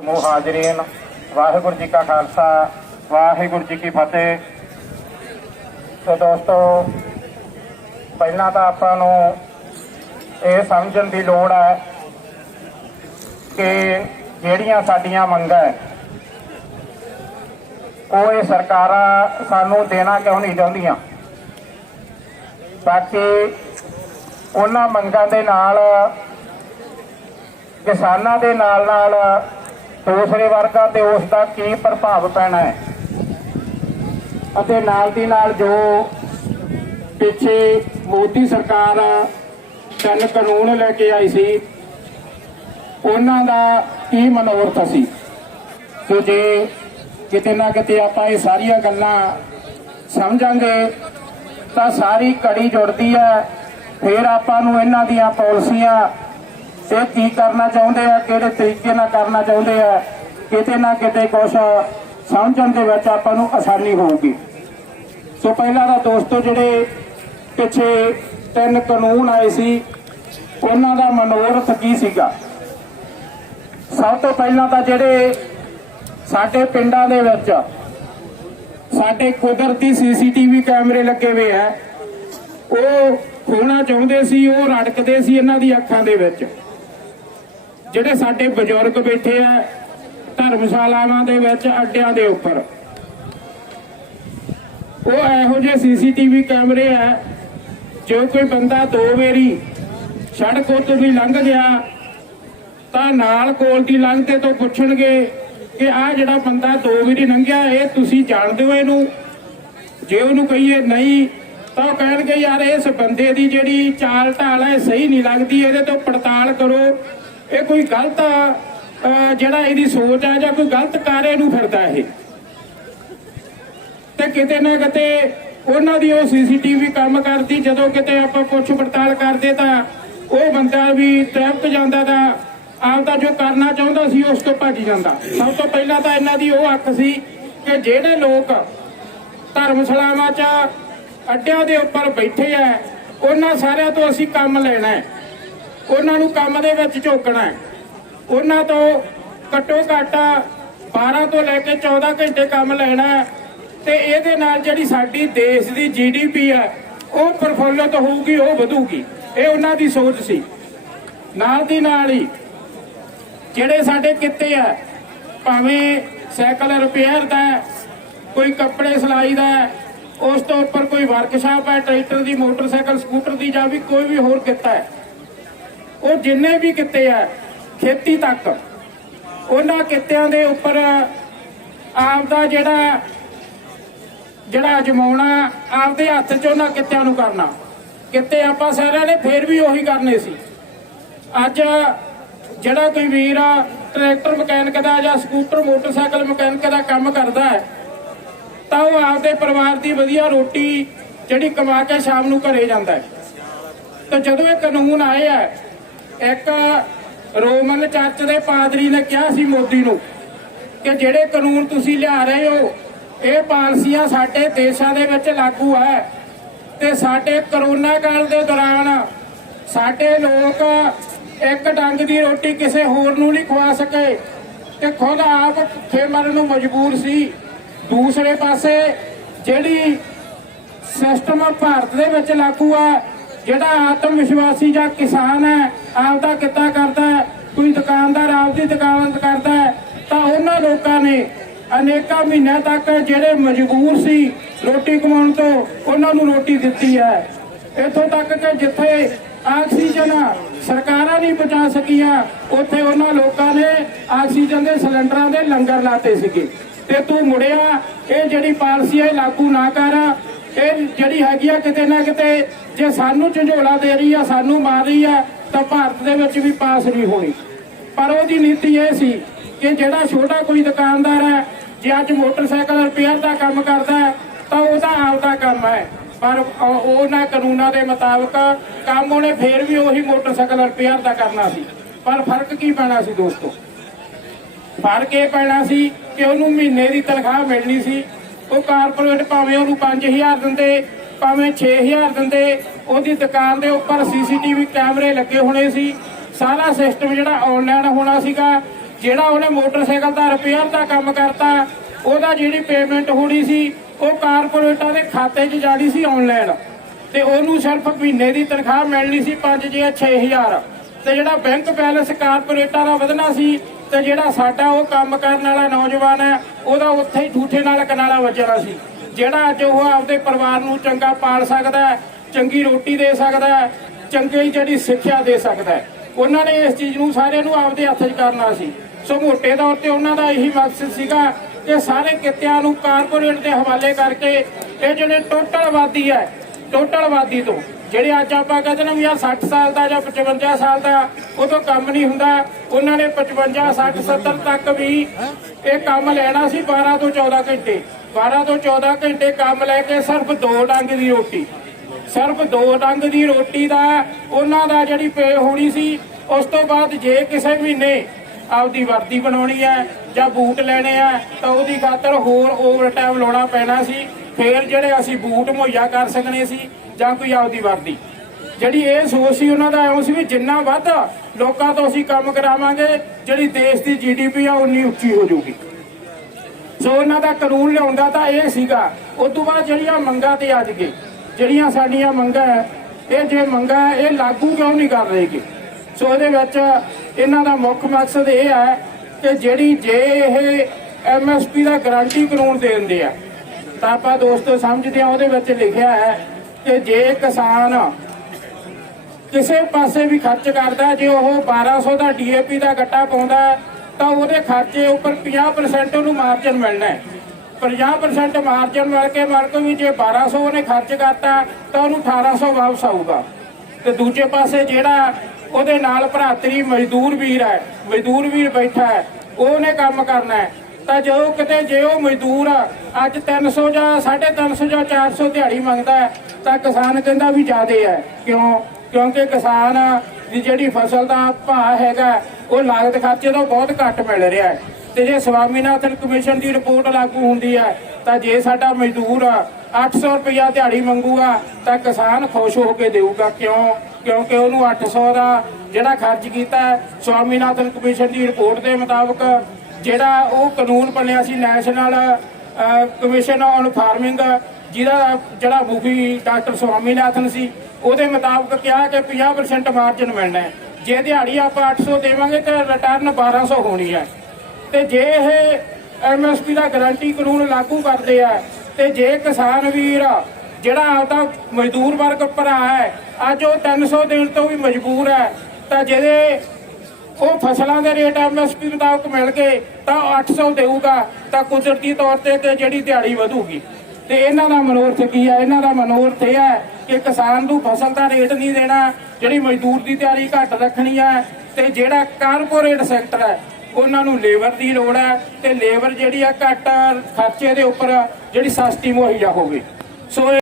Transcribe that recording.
ਸਮੂਹ ਹਾਜ਼ਰੀਨ, ਵਾਹਿਗੁਰੂ ਜੀ ਕਾ ਖਾਲਸਾ, ਵਾਹਿਗੁਰੂ ਜੀ ਕੀ ਫਤਿਹ। ਸੋ ਦੋਸਤੋ, ਪਹਿਲਾਂ ਤਾਂ ਆਪਾਂ ਨੂੰ ਇਹ ਸਮਝਣ ਦੀ ਲੋੜ ਹੈ ਕਿ ਜਿਹੜੀਆਂ ਸਾਡੀਆਂ ਮੰਗਾਂ ਉਹ ਇਹ ਸਰਕਾਰਾਂ ਸਾਨੂੰ ਦੇਣਾ ਕਿਉਂ ਨਹੀਂ ਚਾਹੁੰਦੀਆਂ? ਬਾਕੀ ਉਹਨਾਂ ਮੰਗਾਂ ਦੇ ਨਾਲ, ਕਿਸਾਨਾਂ ਦੇ ਨਾਲ ਨਾਲ ਦੂਸਰੇ ਵਰਗਾਂ ਤੇ ਉਸ ਦਾ ਕੀ ਪ੍ਰਭਾਵ ਪੈਣਾ ਹੈ? ਅਤੇ ਨਾਲ ਦੀ ਨਾਲ ਜੋ ਪਿੱਛੇ ਮੋਦੀ ਸਰਕਾਰ ਤਿੰਨ ਕਾਨੂੰਨ ਲੈ ਕੇ ਆਈ ਸੀ, ਉਹਨਾਂ ਦਾ ਕੀ ਮਨੋਰਥ ਸੀ? ਸੋ ਜੇ ਕਿਤੇ ਨਾ ਕਿਤੇ ਆਪਾਂ ਇਹ ਸਾਰੀਆਂ ਗੱਲਾਂ ਸਮਝਾਂਗੇ, ਤਾਂ ਸਾਰੀ ਕੜੀ ਜੁੜਦੀ ਹੈ। ਫਿਰ ਆਪਾਂ ਨੂੰ ਇਹਨਾਂ ਦੀਆਂ ਪਾਲਿਸੀਆਂ ਤੇ ਕੀ ਕਰਨਾ ਚਾਹੁੰਦੇ ਆ, ਕਿਹੜੇ ਤਰੀਕੇ ਨਾਲ ਕਰਨਾ ਚਾਹੁੰਦੇ ਆ, ਕਿਤੇ ਨਾ ਕਿਤੇ ਕੁਝ ਸਮਝਣ ਦੇ ਵਿੱਚ ਆਪਾਂ ਨੂੰ ਆਸਾਨੀ ਹੋਊਗੀ। ਸੋ ਪਹਿਲਾਂ ਤਾਂ ਦੋਸਤੋ, ਜਿਹੜੇ ਪਿੱਛੇ ਤਿੰਨ ਕਾਨੂੰਨ ਆਏ ਸੀ, ਉਹਨਾਂ ਦਾ ਮਨੋਰਥ ਕੀ ਸੀਗਾ? ਸਭ ਤੋਂ ਪਹਿਲਾਂ ਤਾਂ ਜਿਹੜੇ ਸਾਡੇ ਪਿੰਡਾਂ ਦੇ ਵਿੱਚ ਸਾਡੇ ਕੁਦਰਤੀ ਸੀਸੀਟੀਵੀ ਕੈਮਰੇ ਲੱਗੇ ਹੋਏ ਆ, ਉਹ ਹੋਣਾ ਚਾਹੁੰਦੇ ਸੀ, ਉਹ ਰੜਕਦੇ ਸੀ ਇਹਨਾਂ ਦੀ ਅੱਖਾਂ ਦੇ ਵਿੱਚ। ਜਿਹੜੇ ਸਾਡੇ ਬਜ਼ੁਰਗ ਬੈਠੇ ਆ ਧਰਮਸ਼ਾਲਾਵਾਂ ਦੇ ਵਿੱਚ ਅੱਡਿਆਂ ਦੇ ਉੱਪਰ। ਉਹ ਇਹੋ ਜਿਹੇ ਸੀਸੀਟੀਵੀ ਕੈਮਰੇ ਆ, ਜੋ ਕੋਈ ਬੰਦਾ ਦੋ ਵਾਰੀ ਸੜਕ ਉੱਤੇ ਵੀ ਲੰਘ ਗਿਆ, ਤਾਂ ਨਾਲ ਕੋਲ ਦੀ ਲੰਘਦੇ ਤੋਂ ਪੁੱਛਣਗੇ ਕਿ ਆ ਜਿਹੜਾ ਬੰਦਾ ਦੋ ਵਾਰੀ ਲੰਘਿਆ, ਇਹ ਤੁਸੀਂ ਜਾਣਦੇ ਹੋ ਇਹਨੂੰ? ਜੇ ਉਹਨੂੰ ਕਹੀਏ ਨਹੀਂ, ਤਾਂ ਉਹ ਕਹਿਣਗੇ, ਯਾਰ, ਇਸ ਬੰਦੇ ਦੀ ਜਿਹੜੀ ਚਾਲ ਢਾਲ ਹੈ, ਸਹੀ ਨਹੀਂ ਲੱਗਦੀ, ਇਹਦੇ ਤੋਂ ਪੜਤਾਲ ਕਰੋ। ਇਹ ਕੋਈ ਗਲਤ ਅਹ, ਜਿਹੜਾ ਇਹਦੀ ਸੋਚ ਹੈ ਜਾਂ ਕੋਈ ਗਲਤ ਕਾਰੇ ਨੂੰ ਫਿਰਦਾ ਇਹ। ਤੇ ਕਿਤੇ ਨਾ ਕਿਤੇ ਉਹਨਾਂ ਦੀ ਉਹ ਸੀਸੀਟੀਵੀ ਕੰਮ ਕਰਦੀ ਜਦੋਂ ਕਿਤੇ ਆਪਾਂ ਪੁੱਛ ਪੜਤਾਲ ਕਰਦੇ ਤਾਂ ਉਹ ਬੰਦਾ ਵੀ ਤ੍ਰੈਪਤ ਜਾਂਦਾ ਤਾਂ ਆਪ ਤਾਂ ਜੋ ਕਰਨਾ ਚਾਹੁੰਦਾ ਸੀ ਉਸ ਤੋਂ ਭੱਜ ਜਾਂਦਾ। ਸਭ ਤੋਂ ਪਹਿਲਾਂ ਤਾਂ ਇਹਨਾਂ ਦੀ ਉਹ ਅੱਖ ਸੀ ਕਿ ਜਿਹੜੇ ਲੋਕ ਧਰਮਸ਼ਾਲਾਵਾਂ 'ਚ ਅੱਡਿਆਂ ਦੇ ਉੱਪਰ ਬੈਠੇ ਆ ਉਹਨਾਂ ਸਾਰਿਆਂ ਤੋਂ ਅਸੀਂ ਕੰਮ ਲੈਣਾ ਹੈ। ਉਹਨਾਂ ਨੂੰ ਕੰਮ ਦੇ ਵਿੱਚ ਝੋਕਣਾ ਹੈ। ਉਹਨਾਂ ਤੋਂ ਘੱਟੋ ਘੱਟ 12 ਤੋਂ ਲੈ ਕੇ 14 ਘੰਟੇ ਕੰਮ ਲੈਣਾ ਹੈ ਤੇ ਇਹਦੇ ਨਾਲ ਜਿਹੜੀ ਸਾਡੀ ਦੇਸ਼ ਦੀ ਜੀਡੀਪੀ ਹੈ, ਉਹ ਪ੍ਰਫੁੱਲਤ ਹੋਊਗੀ, ਉਹ ਵਧੂਗੀ। ਇਹ ਉਹਨਾਂ ਦੀ ਸੋਚ ਸੀ। ਨਾਲ ਦੀ ਨਾਲ ਹੀ ਜਿਹੜੇ ਸਾਡੇ ਕਿੱਤੇ ਆ ਭਾਵੇਂ ਸਾਈਕਲ ਰਿਪੇਅਰ ਦਾ ਕੋਈ ਕੱਪੜੇ ਸਿਲਾਈ ਦਾ ਉਸ ਤੋਂ ਉੱਪਰ ਕੋਈ ਵਰਕਸ਼ਾਪ ਹੈ, ਟਰੈਕਟਰ ਦੀ, ਮੋਟਰਸਾਈਕਲ, ਸਕੂਟਰ ਦੀ ਜਾਂ ਵੀ ਕੋਈ ਵੀ ਹੋਰ ਕਿੱਤਾ ਹੈ ਉਹ ਜਿੰਨੇ ਵੀ ਕਿੱਤੇ ਆ, ਖੇਤੀ ਤੱਕ, ਉਹਨਾਂ ਕਿੱਤਿਆਂ ਦੇ ਉੱਪਰ ਆਪ ਦਾ ਜਿਹੜਾ ਜਿਹੜਾ ਅਜਮਾਉਣਾ, ਆਪਦੇ ਹੱਥ 'ਚ ਉਹਨਾਂ ਕਿੱਤਿਆਂ ਨੂੰ ਕਰਨਾ। ਕਿੱਤੇ ਆਪਾਂ ਸਾਰਿਆਂ ਨੇ ਫੇਰ ਵੀ ਉਹੀ ਕਰਨੇ ਸੀ। ਅੱਜ ਜਿਹੜਾ ਕੋਈ ਵੀਰ ਆ, ਟਰੈਕਟਰ ਮਕੈਨਿਕ ਦਾ ਜਾਂ ਸਕੂਟਰ, ਮੋਟਰਸਾਈਕਲ ਮਕੈਨਿਕ ਦਾ ਕੰਮ ਕਰਦਾ ਹੈ, ਤਾਂ ਉਹ ਆਪਦੇ ਪਰਿਵਾਰ ਦੀ ਵਧੀਆ ਰੋਟੀ ਜਿਹੜੀ ਕਮਾ ਕੇ ਸ਼ਾਮ ਨੂੰ ਘਰੇ ਜਾਂਦਾ ਹੈ। ਤਾਂ ਜਦੋਂ ਇਹ ਕਾਨੂੰਨ ਆਏ ਆ ਇੱਕ ਰੋਮਨ ਚਰਚ ਦੇ ਪਾਦਰੀ ਨੇ ਕਿਹਾ ਸੀ ਮੋਦੀ ਨੂੰ ਕਿ ਜਿਹੜੇ ਕਾਨੂੰਨ ਤੁਸੀਂ ਲਿਆ ਰਹੇ ਹੋ, ਇਹ ਪਾਲਸੀਆਂ ਸਾਡੇ ਦੇਸ਼ਾਂ ਦੇ ਵਿੱਚ ਲਾਗੂ ਹੈ ਤੇ ਸਾਡੇ ਕਰੋਨਾ ਕਾਲ ਦੇ ਦੌਰਾਨ ਸਾਡੇ ਲੋਕ ਇੱਕ ਡੰਗ ਦੀ ਰੋਟੀ ਕਿਸੇ ਹੋਰ ਨੂੰ ਨਹੀਂ ਖਵਾ ਸਕੇ ਤੇ ਖੁਦ ਆਪ ਭੁੱਖੇ ਮਰਨ ਨੂੰ ਮਜਬੂਰ ਸੀ। ਦੂਸਰੇ ਪਾਸੇ ਜਿਹੜੀ ਸਿਸਟਮ ਭਾਰਤ ਦੇ ਵਿੱਚ ਲਾਗੂ ਹੈ, ਜਿਹੜਾ ਆਤਮ ਵਿਸ਼ਵਾਸੀ ਜਾਂ ਕਿਸਾਨ ਹੈ ਆਪਦਾ ਕਿੱਤਾ ਕਰਦਾ ਹੈ, ਕੋਈ ਦੁਕਾਨਦਾਰ ਆਪਦੀ ਦੁਕਾਨ ਕਰਦਾ ਹੈ, ਤਾਂ ਉਹਨਾਂ ਲੋਕਾਂ ਨੇ ਅਨੇਕਾਂ ਮਹੀਨਿਆਂ ਤੱਕ ਜਿਹੜੇ ਮਜਬੂਰ ਸੀ ਰੋਟੀ ਕਮਾਉਣ ਤੋਂ, ਉਹਨਾਂ ਨੂੰ ਰੋਟੀ ਦਿੱਤੀ ਹੈ। ਇੱਥੋਂ ਤੱਕ ਕਿ ਜਿੱਥੇ ਆਕਸੀਜਨ ਸਰਕਾਰਾਂ ਨਹੀਂ ਪਹੁੰਚਾ ਸਕੀਆਂ, ਉੱਥੇ ਉਹਨਾਂ ਲੋਕਾਂ ਨੇ ਆਕਸੀਜਨ ਦੇ ਸਿਲੰਡਰਾਂ ਦੇ ਲੰਗਰ ਲਾਤੇ ਸੀਗੇ। ਤੇ ਤੂੰ ਮੁੜਿਆ, ਇਹ ਜਿਹੜੀ ਪਾਲਿਸੀ ਹੈ ਲਾਗੂ ਨਾ ਕਰ। ਇਹ ਜਿਹੜੀ ਹੈਗੀ ਆ ਕਿਤੇ ਨਾ ਕਿਤੇ, ਜੇ ਸਾਨੂੰ ਝੰਝੋਲਾ ਦੇ ਰਹੀ ਆ, ਸਾਨੂੰ ਮਾਰ ਰਹੀ ਆ ਤਾਂ ਭਾਰਤ ਦੇ ਵਿੱਚ ਵੀ ਪਾਸ ਨਹੀਂ ਹੋਣੀ। ਪਰ ਉਹਦੀ ਨੀਤੀ ਇਹ ਸੀ ਕਿ ਜਿਹੜਾ ਛੋਟਾ ਕੋਈ ਦੁਕਾਨਦਾਰ ਹੈ, ਜੇ ਅੱਜ ਮੋਟਰਸਾਈਕਲ ਰਿਪੇਅਰ ਦਾ ਕੰਮ ਕਰਦਾ ਹੈ, ਤਾਂ ਉਹਦਾ ਆਪਦਾ ਕੰਮ ਹੈ। ਪਰ ਉਹਨਾਂ ਕਾਨੂੰਨਾਂ ਦੇ ਮੁਤਾਬਕ ਕੰਮ ਉਹਨੇ ਫੇਰ ਵੀ ਉਹੀ ਮੋਟਰਸਾਈਕਲ ਰਿਪੇਅਰ ਦਾ ਕਰਨਾ ਸੀ। ਪਰ ਫ਼ਰਕ ਕੀ ਪੈਣਾ ਸੀ ਦੋਸਤੋ? ਫ਼ਰਕ ਇਹ ਪੈਣਾ ਸੀ ਕਿ ਉਹਨੂੰ ਮਹੀਨੇ ਦੀ ਤਨਖਾਹ ਮਿਲਣੀ ਸੀ। ਉਹ ਕਾਰਪੋਰੇਟ ਭਾਵੇਂ ਉਹਨੂੰ 5000 ਦਿੰਦੇ, ਭਾਵੇਂ 6000 ਦਿੰਦੇ ਉਹਦੀ ਦੁਕਾਨ ਦੇ ਉੱਪਰ ਸੀਸੀਟੀਵੀ ਕੈਮਰੇ ਲੱਗੇ ਹੋਣੇ ਸੀ। ਸਾਰਾ ਸਿਸਟਮ ਜਿਹੜਾ ਆਨਲਾਈਨ ਹੋਣਾ ਸੀਗਾ। ਜਿਹੜਾ ਉਹਨੇ ਮੋਟਰਸਾਈਕਲ ਦਾ ਰਿਪੇਅਰ ਦਾ ਕੰਮ ਕਰਤਾ, ਉਹਦਾ ਜਿਹੜੀ ਪੇਮੈਂਟ ਹੋਣੀ ਸੀ, ਉਹ ਕਾਰਪੋਰੇਟਾਂ ਦੇ ਖਾਤੇ 'ਚ ਜਾਣੀ ਸੀ ਆਨਲਾਈਨ ਤੇ ਉਹਨੂੰ ਸਿਰਫ ਮਹੀਨੇ ਦੀ ਤਨਖਾਹ ਮਿਲਣੀ ਸੀ 5 ਜਾਂ 6000 ਤੇ ਜਿਹੜਾ ਬੈਂਕ ਬੈਲੈਂਸ ਕਾਰਪੋਰੇਟਾਂ ਦਾ ਵਧਣਾ ਸੀ, ਤੇ ਜਿਹੜਾ ਸਾਡਾ ਉਹ ਕੰਮ ਕਰਨ ਵਾਲਾ ਨੌਜਵਾਨ ਹੈ, ਉਹਦਾ ਉੱਥੇ ਹੀ ਝੂਠੇ ਨਾਲ ਕਨਾਲਾ ਵੱਜਣਾ ਸੀ। ਜਿਹੜਾ ਅੱਜ ਉਹ ਆਪਦੇ ਪਰਿਵਾਰ ਨੂੰ ਚੰਗਾ ਪਾਲ ਸਕਦਾ ਚੰਗੀ ਰੋਟੀ ਦੇ ਸਕਦਾ ਹੈ, ਚੰਗੀ ਜਿਹੜੀ ਸਿੱਖਿਆ ਦੇ ਸਕਦਾ ਹੈ। ਉਹਨਾਂ ਨੇ ਇਸ ਚੀਜ਼ ਨੂੰ ਸਾਰਿਆਂ ਨੂੰ ਆਪਦੇ ਹੱਥ 'ਚ ਕਰਨਾ ਸੀ। ਸੋ ਮੋਟੇ ਤੌਰ ਤੇ ਉਹਨਾਂ ਦਾ ਇਹੀ ਮਕਸਦ ਸੀਗਾ ਕਿ ਸਾਰੇ ਕਿੱਤਿਆਂ ਨੂੰ ਕਾਰਪੋਰੇਟ ਦੇ ਹਵਾਲੇ ਕਰਕੇ ਇਹ ਜਿਹੜੇ ਟੋਟਲ ਆਬਾਦੀ ਹੈ ਟੋਟਲ ਆਬਾਦੀ ਤੋਂ, ਜਿਹੜੇ ਅੱਜ ਆਪਾਂ ਕਹਿੰਦੇ ਨੇ ਵੀ ਆ 60 ਸਾਲ ਦਾ ਜਾਂ 55 ਸਾਲ ਦਾ, ਉਦੋਂ ਕੰਮ ਨਹੀਂ ਹੁੰਦਾ। ਉਹਨਾਂ ਨੇ 55 60 70 ਤੱਕ ਵੀ ਇਹ ਕੰਮ ਲੈਣਾ ਸੀ 12 ਤੋਂ 14 ਘੰਟੇ। 12 ਤੋਂ 14 ਘੰਟੇ ਕੰਮ ਲੈ ਕੇ ਸਿਰਫ ਦੋ ਡੰਗ ਦੀ ਰੋਟੀ। ਸਿਰਫ ਦੋ ਡੰਗ ਦੀ ਰੋਟੀ ਦਾ ਉਹਨਾਂ ਦਾ ਜਿਹੜੀ ਪੇ ਹੋਣੀ ਸੀ, ਉਸ ਤੋਂ ਬਾਅਦ ਜੇ ਕਿਸੇ ਮਹੀਨੇ ਆਪਦੀ ਵਰਦੀ ਬਣਾਉਣੀ ਹੈ ਜਾਂ ਬੂਟ ਲੈਣੇ ਆ, ਤਾਂ ਉਹਦੀ ਖਾਤਰ ਹੋਰ ਓਵਰਟਾਈਮ ਲਾਉਣਾ ਪੈਣਾ ਸੀ। ਫੇਰ ਜਿਹੜੇ ਅਸੀਂ ਬੂਟ ਮੁਹੱਈਆ ਕਰ ਸਕਣੇ ਸੀ ਜਾਂ ਕੋਈ ਆਪਦੀ ਵਰਦੀ। ਜਿਹੜੀ ਇਹ ਸੋਚ ਸੀ ਉਹਨਾਂ ਦਾ ਐਉਂ ਸੀ ਵੀ ਜਿੰਨਾ ਵੱਧ ਲੋਕਾਂ ਤੋਂ ਅਸੀਂ ਕੰਮ ਕਰਾਵਾਂਗੇ, ਜਿਹੜੀ ਦੇਸ਼ ਦੀ ਜੀਡੀਪੀ ਆ ਉਨੀ ਉੱਚੀ ਹੋ ਜਾਊਗੀ। ਸੋ ਉਹਨਾਂ ਦਾ ਕਾਨੂੰਨ ਲਿਆਉਂਦਾ ਤਾਂ ਇਹ ਸੀਗਾ। ਉਸ ਤੋਂ ਬਾਅਦ ਜਿਹੜੀਆਂ ਮੰਗਾਂ ਤੇ ਅੱਜ ਗਏ ਜਿਹੜੀਆਂ ਸਾਡੀਆਂ ਮੰਗਾਂ ਇਹ ਜੇ ਮੰਗਾਂ ਇਹ ਲਾਗੂ ਕਿਉਂ ਨਹੀਂ ਕਰ ਰਹੇਗੇ ਸੋ ਇਹਦੇ ਵਿੱਚ ਇਹਨਾਂ ਦਾ ਮੁੱਖ ਮਕਸਦ ਇਹ ਹੈ ਕਿ ਜਿਹੜੀ ਜੇ ਇਹ ਐਮਐਸਪੀ ਦਾ ਗਾਰੰਟੀ ਕਾਨੂੰਨ ਦੇ ਦਿੰਦੇ ਆ, ਤਾਂ ਆਪਾਂ ਦੋਸਤੋ ਸਮਝਦੇ ਆ ਉਹਦੇ ਵਿੱਚ ਲਿਖਿਆ ਹੈ ਕਿ ਜੇ ਕਿਸਾਨ ਕਿਸੇ ਪਾਸੇ ਵੀ ਖਰਚ ਕਰਦਾ, ਜੇ ਉਹ 1200 ਦਾ ਡੀਏਪੀ ਦਾ ਗੱਟਾ ਪਾਉਂਦਾ, ਤਾਂ ਉਹਦੇ ਖਰਚੇ ਉੱਪਰ 50% ਉਹਨੂੰ ਮਾਰਜਨ ਮਿਲਣਾ ਹੈ। 50% ਮਾਰਜਨ ਮਿਲ ਕੇ ਮਰ ਵੀ ਜੇ 1200 ਉਹਨੇ ਖਰਚ ਕਰਤਾ ਤਾਂ ਉਹਨੂੰ 1800 ਵਾਪਸ ਆਊਗਾ। ਤੇ ਦੂਜੇ ਪਾਸੇ ਜਿਹੜਾ ਉਹਦੇ ਨਾਲ ਭਰਾਤਰੀ ਮਜ਼ਦੂਰ ਵੀਰ ਹੈ ਮਜ਼ਦੂਰ ਵੀਰ ਬੈਠਾ ਹੈ ਉਹਨੇ ਕੰਮ ਕਰਨਾ ਹੈ। ਤਾਂ ਜਦੋਂ ਕਿਤੇ ਜੇ ਉਹ ਮਜ਼ਦੂਰ ਆ, ਅੱਜ 300 ਜਾਂ 350 ਜਾਂ 400 ਦਿਹਾੜੀ ਮੰਗਦਾ ਹੈ, ਤਾਂ ਕਿਸਾਨ ਕਹਿੰਦਾ ਵੀ ਜ਼ਿਆਦੇ ਹੈ। ਕਿਉਂ? ਕਿਉਂਕਿ ਕਿਸਾਨ ਦੀ ਜਿਹੜੀ ਫਸਲ ਦਾ ਭਾਅ ਹੈਗਾ ਉਹ ਲਾਗਤ ਖਰਚੇ ਤੋਂ ਬਹੁਤ ਘੱਟ ਮਿਲ ਰਿਹਾ ਹੈ। ਤੇ ਜੇ ਸਵਾਮੀਨਾਥਨ ਕਮਿਸ਼ਨ ਦੀ ਰਿਪੋਰਟ ਲਾਗੂ ਹੁੰਦੀ ਹੈ ਤਾਂ ਜੇ ਸਾਡਾ ਮਜ਼ਦੂਰ 800 ਰੁਪਇਆ ਦਿਹਾੜੀ ਮੰਗੂਗਾ, ਤਾਂ ਕਿਸਾਨ ਖੁਸ਼ ਹੋ ਕੇ ਦੇਊਗਾ। ਕਿਉਂ? ਕਿਉਂਕਿ ਉਹਨੂੰ 800 ਦਾ ਜਿਹੜਾ ਖਰਚ ਕੀਤਾ ਸਵਾਮੀਨਾਥਨ ਕਮਿਸ਼ਨ ਦੀ ਰਿਪੋਰਟ ਦੇ ਮੁਤਾਬਕ, ਜਿਹੜਾ ਉਹ ਕਾਨੂੰਨ ਬਣਿਆ ਸੀ ਨੈਸ਼ਨਲ ਕਮਿਸ਼ਨ ਔਨ ਫਾਰਮਿੰਗ, ਜਿਹਦਾ ਜਿਹੜਾ ਮੁਖੀ ਡਾਕਟਰ ਸਵਾਮੀਨਾਥਨ ਸੀ, ਉਹਦੇ ਮੁਤਾਬਕ ਕਿਹਾ ਕਿ 50% ਮਾਰਜਨ ਮਿਲਣਾ ਹੈ। ਜੇ ਦਿਹਾੜੀ ਆਪਾਂ 800 ਦੇਵਾਂਗੇ, ਤਾਂ ਰਿਟਰਨ 1200 ਹੋਣੀ ਹੈ। ਤੇ ਜੇ ਇਹ ਐਮਐਸਪੀ ਦਾ ਗਾਰੰਟੀ ਕਾਨੂੰਨ ਲਾਗੂ ਕਰਦੇ ਆ, ਤੇ ਜੇ ਕਿਸਾਨ ਵੀਰ, ਜਿਹੜਾ ਆਪਦਾ ਮਜ਼ਦੂਰ ਵਰਗ ਭਰਾ ਹੈ, ਅੱਜ ਉਹ 300 ਦੇਣ ਤੋਂ ਵੀ ਮਜਬੂਰ ਹੈ, ਤਾਂ ਜਿਹਦੇ ਉਹ ਫਸਲਾਂ ਦੇ ਰੇਟ ਐਮਐਸਪੀ ਮੁਤਾਬਕ ਮਿਲ ਗਏ, ਤਾਂ 800 ਦੇਊਗਾ, ਤਾਂ ਕੁਦਰਤੀ ਤੌਰ ਤੇ ਕਿ ਜਿਹੜੀ ਦਿਹਾੜੀ ਵਧੂਗੀ। ਤੇ ਇਹਨਾਂ ਦਾ ਮਨੋਰਥ ਕੀ ਹੈ? ਇਹਨਾਂ ਦਾ ਮਨੋਰਥ ਇਹ ਹੈ ਕਿ ਕਿਸਾਨ ਨੂੰ ਫਸਲ ਦਾ ਰੇਟ ਨਹੀਂ ਦੇਣਾ, ਜਿਹੜੀ ਮਜ਼ਦੂਰ ਦੀ ਦਿਹਾੜੀ ਘੱਟ ਰੱਖਣੀ ਹੈ, ਤੇ ਜਿਹੜਾ ਕਾਰਪੋਰੇਟ ਸੈਕਟਰ ਹੈ ਉਹਨਾਂ ਨੂੰ ਲੇਬਰ ਦੀ ਲੋੜ ਹੈ ਤੇ ਲੇਬਰ ਜਿਹੜੀ ਆ ਘੱਟ ਖਰਚੇ ਦੇ ਉੱਪਰ ਜਿਹੜੀ ਸਸਤੀ ਮੁਹੱਈਆ ਹੋਵੇ। ਸੋ